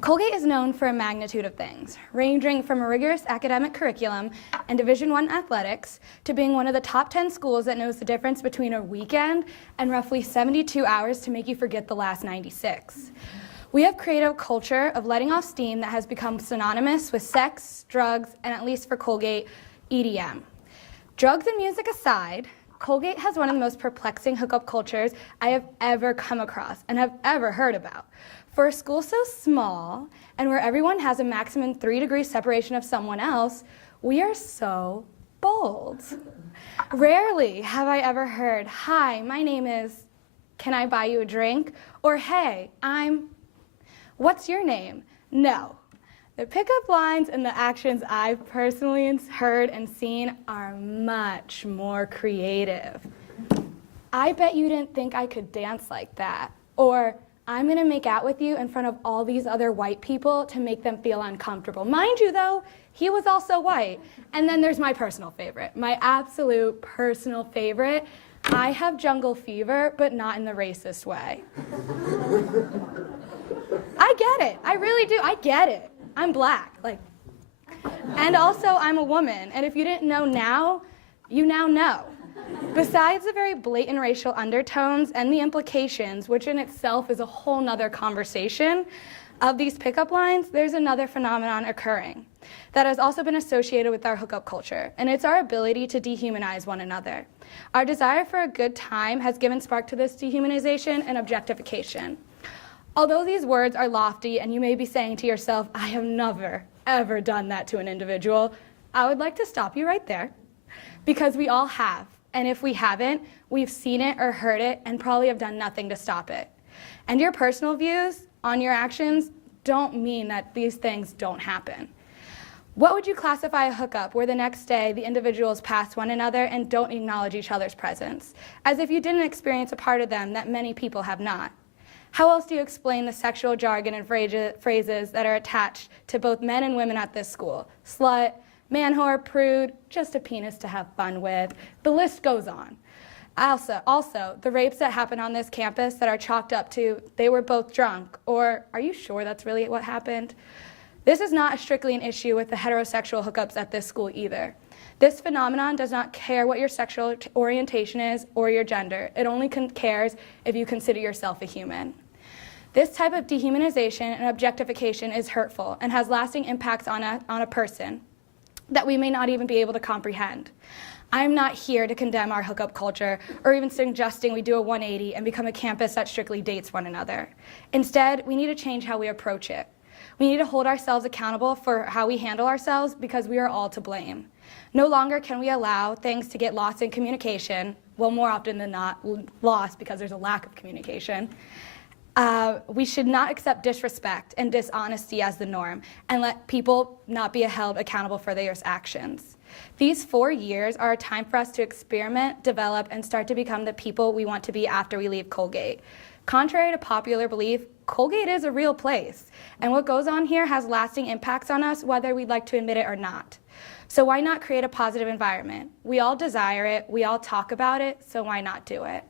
Colgate is known for a magnitude of things, ranging from a rigorous academic curriculum and Division I athletics to being one of the top 10 schools that knows the difference between a weekend and roughly 72 hours to make you forget the last 96. We have created a culture of letting off steam that has become synonymous with sex, drugs, and at least for Colgate, EDM. Drugs and music aside, Colgate has one of the most perplexing hookup cultures I have ever come across and have ever heard about. For a school so small, and where everyone has a maximum 3-degree separation of someone else, we are so bold. Rarely have I ever heard, "Hi, my name is, can I buy you a drink?" Or, "Hey, what's your name?" No. The pickup lines and the actions I've personally heard and seen are much more creative. "I bet you didn't think I could dance like that." Or, "I'm gonna make out with you in front of all these other white people to make them feel uncomfortable." Mind you though, he was also white. And then there's my personal favorite, my absolute personal favorite. "I have jungle fever, but not in the racist way." I get it, I really do, I get it. I'm black, and also I'm a woman, and if you didn't know now, you now know. Besides the very blatant racial undertones and the implications, which in itself is a whole nother conversation, of these pickup lines, there's another phenomenon occurring that has also been associated with our hookup culture, and it's our ability to dehumanize one another. Our desire for a good time has given spark to this dehumanization and objectification. Although these words are lofty and you may be saying to yourself, "I have never, ever done that to an individual," I would like to stop you right there, because we all have. And if we haven't, we've seen it or heard it and probably have done nothing to stop it. And your personal views on your actions don't mean that these things don't happen. What would you classify a hookup where the next day the individuals pass one another and don't acknowledge each other's presence, as if you didn't experience a part of them that many people have not? How else do you explain the sexual jargon and phrases that are attached to both men and women at this school? Slut, man whore, prude, just a penis to have fun with. The list goes on. Also, the rapes that happen on this campus that are chalked up to, "They were both drunk," or "Are you sure that's really what happened?" This is not strictly an issue with the heterosexual hookups at this school either. This phenomenon does not care what your sexual orientation is or your gender. It only cares if you consider yourself a human. This type of dehumanization and objectification is hurtful and has lasting impacts on a person that we may not even be able to comprehend. I'm not here to condemn our hookup culture or even suggesting we do a 180 and become a campus that strictly dates one another. Instead, we need to change how we approach it. We need to hold ourselves accountable for how we handle ourselves, because we are all to blame. No longer can we allow things to get lost in communication, well, more often than not lost because there's a lack of communication. We should not accept disrespect and dishonesty as the norm and let people not be held accountable for their actions. These 4 years are a time for us to experiment, develop, and start to become the people we want to be after we leave Colgate. Contrary to popular belief, Colgate is a real place, and what goes on here has lasting impacts on us whether we'd like to admit it or not. So why not create a positive environment? We all desire it, we all talk about it, so why not do it?